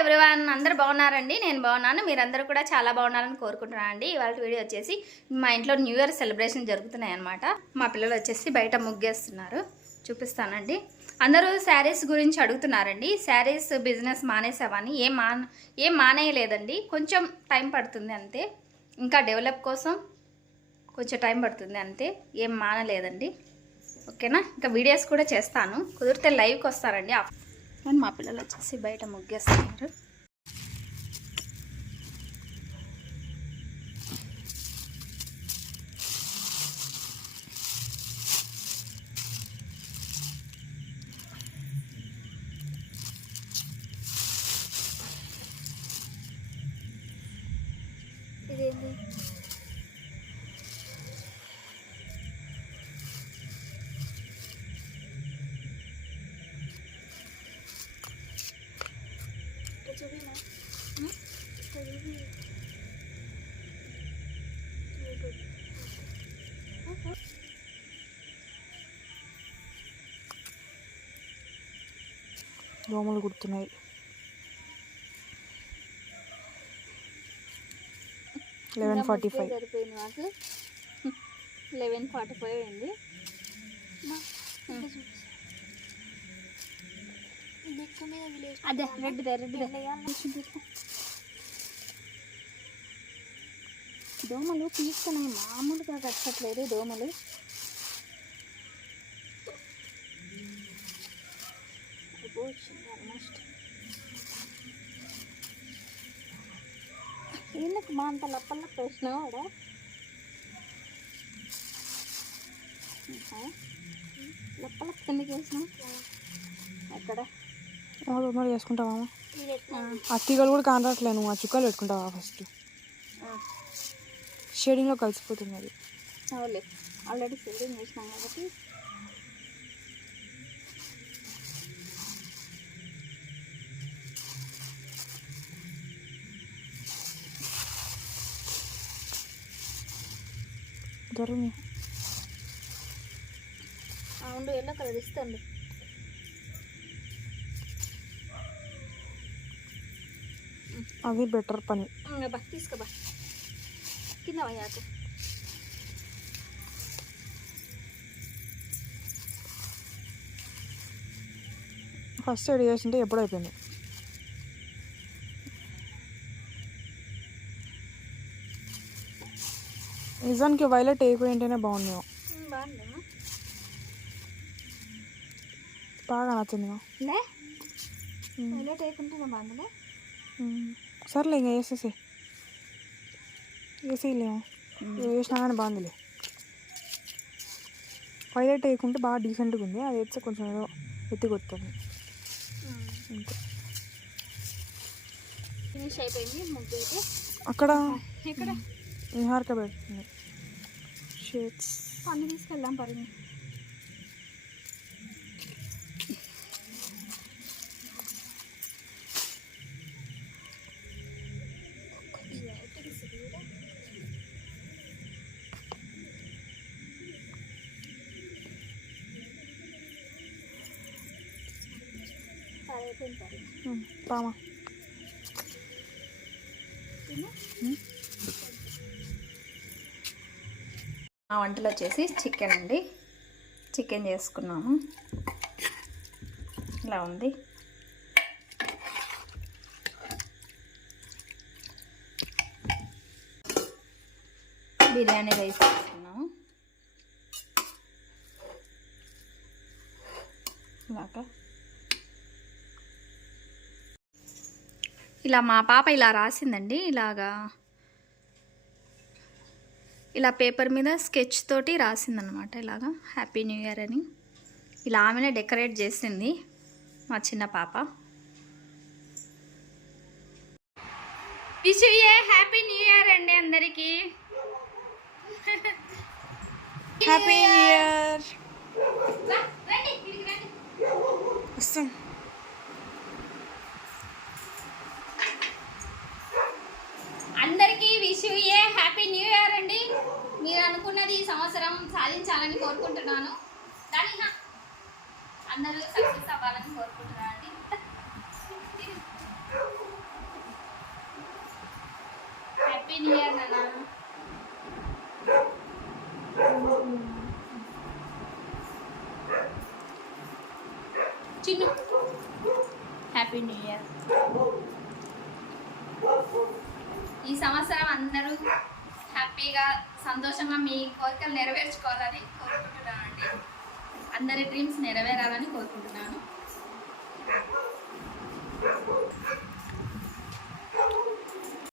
Everyone అందరు బాగున్నారండి? నేను బాగున్నాను. మీరందరూ కూడా చాలా బాగున్నారని కోరుకుంటున్నాను అండి. ఇవాళ వీడియో వచ్చేసి మా ఇంట్లో న్యూ ఇయర్ సెలబ్రేషన్ జరుగుతున్నాయి అనమాట మా పిల్లలు వచ్చేసి బయట ముగ్గేస్తున్నారు. చూపిస్తానండి. అందరూ శారీస్ గురించి అడుగుతున్నారండి. శారీస్ బిజినెస్ మానేసావని. ఏం మా ఏం మానేయలేదండి. కొంచెం టైం పడుతుంది అంతే. ఇంకా డెవలప్ కోసం కొంచెం టైం పడుతుంది అంతే. ఏం మానలేదండి. ఓకేనా? ఇంకా వీడియోస్ కూడా చేస్తాను. కుదిరితే లైవ్కి వస్తానండి కానీ మా పిల్లలు వచ్చేసి బయట ముగ్గేస్తున్నారు. దోమలు కుడుతున్నాయి. Eleven forty five. సరిపోయింది మాకు. లెవెన్ ఫార్టీ ఫైవ్ అయింది. అదే రెడ్డిదే దోమలు తీసుకున్నాయి. మామూలుగా కట్టట్లేదు దోమలు. అయిపోవచ్చింది ఎందుకు మా అంత లప్పలప్ప వేసినావు ఆడ? లప్పలప్ప ఎందుకు వేసినావు? ఎక్కడ? దోమలు చేసుకుంటావా ఆ తీగలు కూడా కానట్లే నువ్వు ఆ చుక్కలు పెట్టుకుంటావా ఫస్ట్ షేడింగ్లో కలిసిపోతుంది అది. ఆల్రెడీ సెల్లింగ్ వేసినాం కాబట్టి దొరికి ఉండు ఎల్లో కలర్ ఇస్తుంది అది బెటర్ పని. తీసుకోబా కింద పోయాకు ఫస్ట్ ఎడ్ చేసింటే ఎప్పుడు నిజానికి వైలెట్ బాగున్నాయి బాగుందేమో బాగా నచ్చింది బాగుందిలే. సర్లే ఇంకా వేసేసి. వేసేయలేము వేసినా కానీ బాగుందిలే. వైలెట్ వేయకుంటే బాగా డీసెంట్గా ఉంది. అది వేస్తే కొంచెం ఏదో ఎత్తి కొడుతుంది అంతే. ఫినిష్ అయిపోయింది ముగ్గు అయితే అక్కడ ఇక్కడ. నిహారిక పెడుతుంది షేడ్స్ పన్ను తీసుకెళ్దాం పరిమి అయిపోయింది పరిమి పామా మా వంటలు వచ్చేసి చికెన్ అండి. చికెన్ చేసుకున్నాము. ఇలా ఉంది. బిర్యానీ రైస్ చేసుకున్నాము ఇలాగా. ఇలా మా పాప ఇలా రాసిందండి. ఇలాగా ఇలా పేపర్ మీద స్కెచ్ తోటి రాసిందనమాట ఇలాగా. హ్యాపీ న్యూ ఇయర్ అని. ఇలా ఆమెనే డెకరేట్ చేసింది మా చిన్న పాప. Wish a happy new year అండి అందరికీ. హ్యాపీ న్యూ ఇయర్ వస్తాం అందరికీ wish a happy new year అండి మీరు అనుకున్నది ఈ సంవత్సరం సాధించాలని కోరుకుంటున్నాను. దాని అందరూ సక్సెస్ అవ్వాలని కోరుకుంటున్నాను అండి హ్యాపీ న్యూ ఇయర్ నాన్న. చిన్ను. హ్యాపీ న్యూ ఇయర్ ఈ సంవత్సరం అందరూ హ్యాపీగా సంతోషంగా మీ కోరికలు నెరవేర్చుకోవాలని కోరుకుంటున్నాను అండి అందరి డ్రీమ్స్ నెరవేరాలని కోరుకుంటున్నాను.